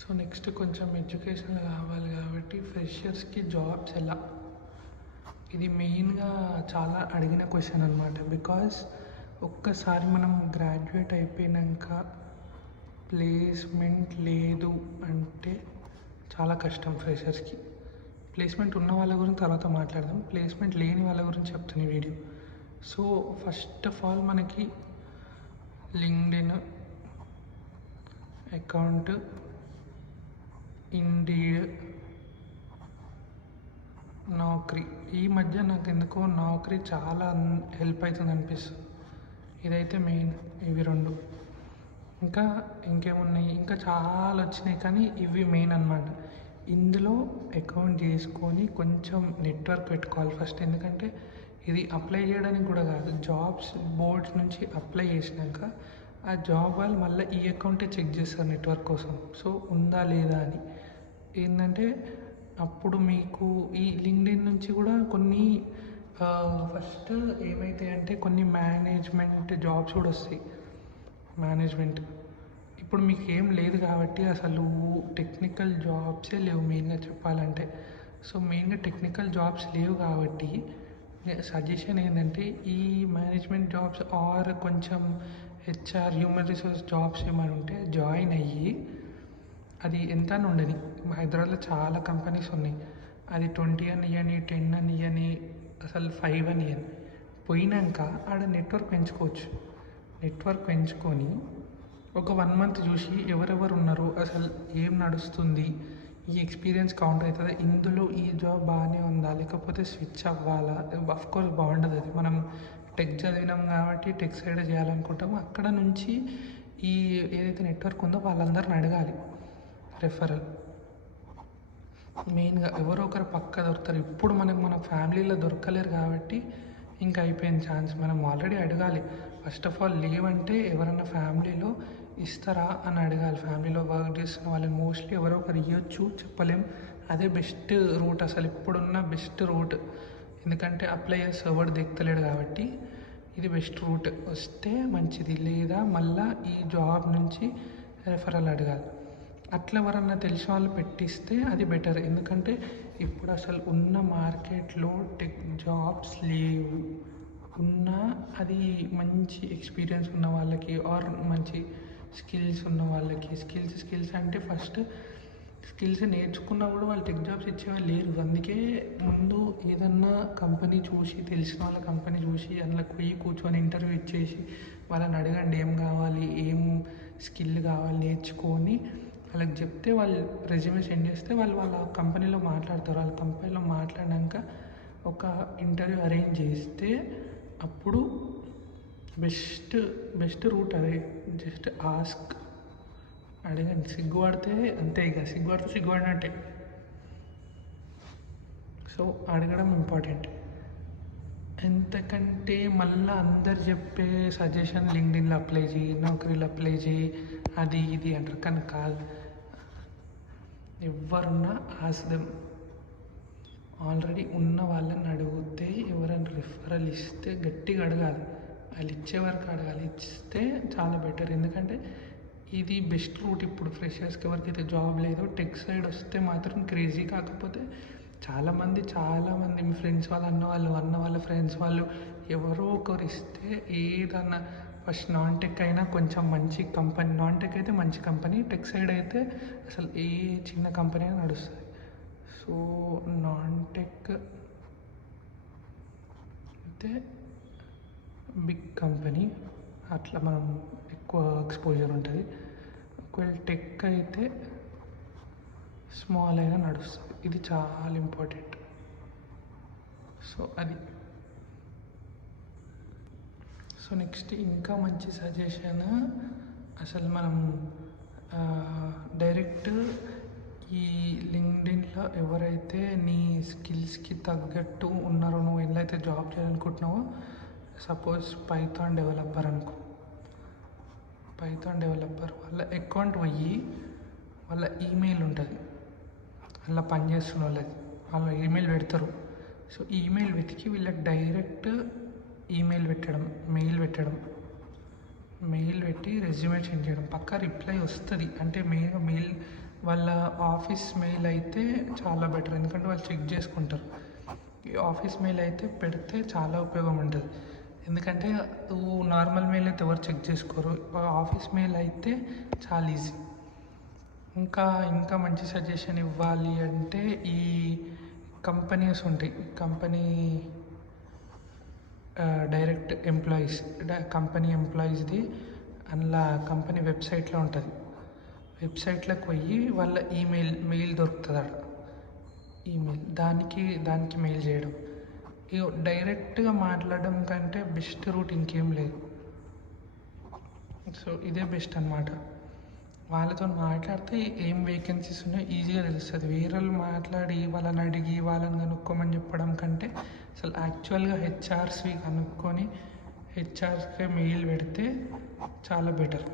So next కొంచెం education కావాలి కాబట్టి ఫ్రెషర్స్కి జాబ్స్ ఎలా, ఇది మెయిన్గా చాలా అడిగిన క్వశ్చన్ అనమాట. బికాస్ ఒక్కసారి మనం గ్రాడ్యుయేట్ అయిపోయాక ప్లేస్మెంట్ లేదు అంటే చాలా కష్టం ఫ్రెషర్స్కి. ప్లేస్మెంట్ ఉన్న వాళ్ళ గురించి తర్వాత మాట్లాడదాం, ప్లేస్మెంట్ లేని వాళ్ళ గురించి చెప్తాను ఈ video. So first of all మనకి లింక్డ్ఇన్ అకౌంట్, ఇండీడ్, నౌకరీ. ఈ మధ్య నాకు ఎందుకో నౌకరీ చాలా హెల్ప్ అవుతుంది అనిపిస్తుంది. ఇదైతే మెయిన్, ఇవి రెండు. ఇంకా ఇంకేమున్నాయి, ఇంకా చాలా వచ్చినాయి కానీ ఇవి మెయిన్ అన్నమాట. ఇందులో అకౌంట్ చేసుకొని కొంచెం నెట్వర్క్ పెట్టుకోవాలి ఫస్ట్. ఎందుకంటే ఇది అప్లై చేయడానికి కూడా కాదు, జాబ్స్ బోర్డ్స్ నుంచి అప్లై చేసినాక ఆ జాబ్ వాళ్ళు మళ్ళీ ఈ అకౌంటే చెక్ చేస్తారు నెట్వర్క్ కోసం. సో ఉందా లేదా అని. ఏంటంటే అప్పుడు మీకు ఈ లింక్డ్ఇన్ నుంచి కూడా కొన్ని ఫస్ట్ ఏమైతాయి అంటే కొన్ని మేనేజ్మెంట్ జాబ్స్ కూడా వస్తాయి. మేనేజ్మెంట్ ఇప్పుడు మీకు ఏం లేదు కాబట్టి అసలు టెక్నికల్ జాబ్సే లేవు మెయిన్గా చెప్పాలంటే. సో మెయిన్గా టెక్నికల్ జాబ్స్ లేవు కాబట్టి సజెషన్ ఏంటంటే ఈ మేనేజ్మెంట్ జాబ్స్ ఆర్ కొంచెం హెచ్ఆర్ హ్యూమన్ రిసోర్స్ జాబ్స్ ఏమైనా ఉంటే జాయిన్ అయ్యి, అది ఎంత అని ఉండని, హైదరాబాద్లో చాలా కంపెనీస్ ఉన్నాయి. అది 20 అని ఇవ్వని, 10 అని ఇవ్వని, అసలు 5 అని ఇవ్వని. పోయినాక ఆడ నెట్వర్క్ పెంచుకోవచ్చు. నెట్వర్క్ పెంచుకొని ఒక 1 మంత్ చూసి ఎవరెవరు ఉన్నారు, అసలు ఏం నడుస్తుంది, ఈ ఎక్స్పీరియన్స్ కౌంట్ అవుతుందా, ఇందులో ఈ జాబ్ బాగానే ఉందా, లేకపోతే స్విచ్ అవ్వాలా. అఫ్కోర్స్ బాగుండదు అది, మనం టెక్ చదివినాం కాబట్టి టెక్ సైడ్ చేయాలనుకుంటాము. అక్కడ నుంచి ఈ ఏదైతే నెట్వర్క్ ఉందో వాళ్ళందరిని అడగాలి రెఫరల్. మెయిన్గా ఎవరో ఒకరు పక్క దొరుకుతారు. ఇప్పుడు మనకు మన ఫ్యామిలీలో దొరకలేరు కాబట్టి ఇంకా అయిపోయిన ఛాన్స్. మనం ఆల్రెడీ అడగాలి ఫస్ట్ ఆఫ్ ఆల్. లేవంటే ఎవరన్నా ఫ్యామిలీలో ఇస్తారా అని అడగాలి. ఫ్యామిలీలో వర్క్ చేస్తున్న వాళ్ళని మోస్ట్లీ ఎవరో ఒకరు ఇవ్వచ్చు, చెప్పలేం. అదే బెస్ట్ రూట్, అసలు ఇప్పుడున్న బెస్ట్ రూట్. ఎందుకంటే అప్లై చేసి ఎవరు దిగుతలేడు కాబట్టి ఇది బెస్ట్ రూట్. వస్తే మంచిది, లేదా మళ్ళీ ఈ జాబ్ నుంచి రెఫరల్ అడగాలి. అట్లా ఎవరన్నా తెలిసిన వాళ్ళు పెట్టిస్తే అది బెటర్. ఎందుకంటే ఇప్పుడు అసలు ఉన్న మార్కెట్లో టెక్ జాబ్స్ లేవు. ఉన్నా అది మంచి ఎక్స్పీరియన్స్ ఉన్న వాళ్ళకి ఆర్ మంచి స్కిల్స్ ఉన్న వాళ్ళకి. స్కిల్స్ అంటే ఫస్ట్ స్కిల్స్ నేర్చుకున్నా కూడా వాళ్ళు టెక్ జాబ్స్ ఇచ్చేవాళ్ళు లేరు. అందుకే ముందు ఏదన్నా కంపెనీ చూసి, తెలిసిన వాళ్ళ కంపెనీ చూసి అందులో పోయి కూర్చొని ఇంటర్వ్యూ ఇచ్చేసి వాళ్ళని అడగండి ఏం కావాలి, ఏం స్కిల్ కావాలి నేర్చుకొని వాళ్ళకి చెప్తే వాళ్ళు రెజ్యూమే సెండ్ చేస్తే వాళ్ళు వాళ్ళ కంపెనీలో మాట్లాడతారు. వాళ్ళ కంపెనీలో మాట్లాడినాక ఒక ఇంటర్వ్యూ అరేంజ్ చేస్తే అప్పుడు బెస్ట్ రూట్ అదే. జస్ట్ ఆస్క్, అడగండి. సిగ్గుపడితే అంతే, ఇక సిగ్గుపడినట్టే. సో అడగడం ఇంపార్టెంట్. ఎంతకంటే మళ్ళీ అందరు చెప్పే సజెషన్ లింక్డ్ఇన్లో అప్లై చేయి, నౌకరీలో అప్లై చేయి, అది ఇది అంటారు. కానీ కాదు, ఎవరున్నా ఆస్దం. ఆల్రెడీ ఉన్న వాళ్ళని అడిగితే ఎవరైనా రిఫరల్ ఇస్తే గట్టిగా అడగాలి. వాళ్ళు ఇచ్చే వరకు అడగాలి. ఇస్తే చాలా బెటర్. ఎందుకంటే ఇది బెస్ట్ రూట్ ఇప్పుడు ఫ్రెషర్స్కి. ఎవరికైతే జాబ్ లేదో టెక్ సైడ్ వస్తే మాత్రం క్రేజీ. కాకపోతే చాలామంది మీ ఫ్రెండ్స్ వాళ్ళు అన్న వాళ్ళ ఫ్రెండ్స్ వాళ్ళు ఎవరో ఒకరు ఇస్తే ఏదన్నా ఫస్ట్ నాన్ టెక్ అయినా కొంచెం మంచి కంపెనీ, నాన్ టెక్ అయితే మంచి కంపెనీ, టెక్ సైడ్ అయితే అసలు ఏ చిన్న కంపెనీ అయినా నడుస్తుంది. సో నాన్ టెక్ అయితే బిగ్ కంపెనీ, అట్లా మనం ఎక్కువ ఎక్స్పోజర్ ఉంటుంది. ఒకవేళ టెక్ అయితే స్మాల్ అయినా నడుస్తుంది. ఇది చాలా ఇంపార్టెంట్. సో అది. సో నెక్స్ట్ ఇంకా మంచి సజెషన్, అసలు మనం డైరెక్ట్ ఈ లింక్డ్ఇన్లో ఎవరైతే నీ స్కిల్స్కి తగ్గట్టు ఉన్నారో, నువ్వు ఎట్లయితే జాబ్ చేయాలనుకుంటున్నావో, సపోజ్ పైథాన్ డెవలపర్ అనుకో. పైథాన్ డెవలపర్ వాళ్ళ అకౌంట్ పోయి వాళ్ళ ఈమెయిల్ ఉంటుంది, అలా పనిచేస్తున్న వాళ్ళది, వాళ్ళ ఈమెయిల్ పెడతారు. సో ఈమెయిల్ వెతికి వీళ్ళకి డైరెక్ట్ ఈమెయిల్ పెట్టడం, మెయిల్ పెట్టడం. మెయిల్ పెట్టి రెజ్యూమే చేంజ్ చేయడం పక్కా రిప్లై వస్తుంది. అంటే మెయిల్ వాళ్ళ ఆఫీస్ మెయిల్ అయితే చాలా బెటర్, ఎందుకంటే వాళ్ళు చెక్ చేసుకుంటారు. ఈ ఆఫీస్ మెయిల్ అయితే పెడితే చాలా ఉపయోగం ఉంటుంది. ఎందుకంటే నార్మల్ మెయిల్ అయితే ఎవరు చెక్ చేసుకోరు, ఆఫీస్ మెయిల్ అయితే చాలా ఈజీ. ఇంకా మంచి సజెషన్ ఇవ్వాలి అంటే ఈ కంపెనీస్ ఉంటాయి, కంపెనీ డైరెక్ట్ ఎంప్లాయీస్, కంపెనీ ఎంప్లాయీస్ది అందులో కంపెనీ వెబ్సైట్లో ఉంటుంది. వెబ్సైట్లోకి పోయి వాళ్ళ మెయిల్ దొరుకుతుంది అక్కడ, ఈమెయిల్ దానికి మెయిల్ చేయడం. ఇక డైరెక్ట్గా మాట్లాడడం కంటే బెస్ట్ రూట్ ఇంకేం లేదు. సో ఇదే బెస్ట్ అనమాట. వాళ్ళతో మాట్లాడితే ఏం వేకెన్సీస్ ఉన్నాయో ఈజీగా తెలుస్తుంది. వేరే వాళ్ళు మాట్లాడి వాళ్ళని అడిగి వాళ్ళని కనుక్కోమని చెప్పడం కంటే అసలు యాక్చువల్గా హెచ్ఆర్స్వి కనుక్కొని హెచ్ఆర్స్కే మెయిల్ పెడితే చాలా బెటర్.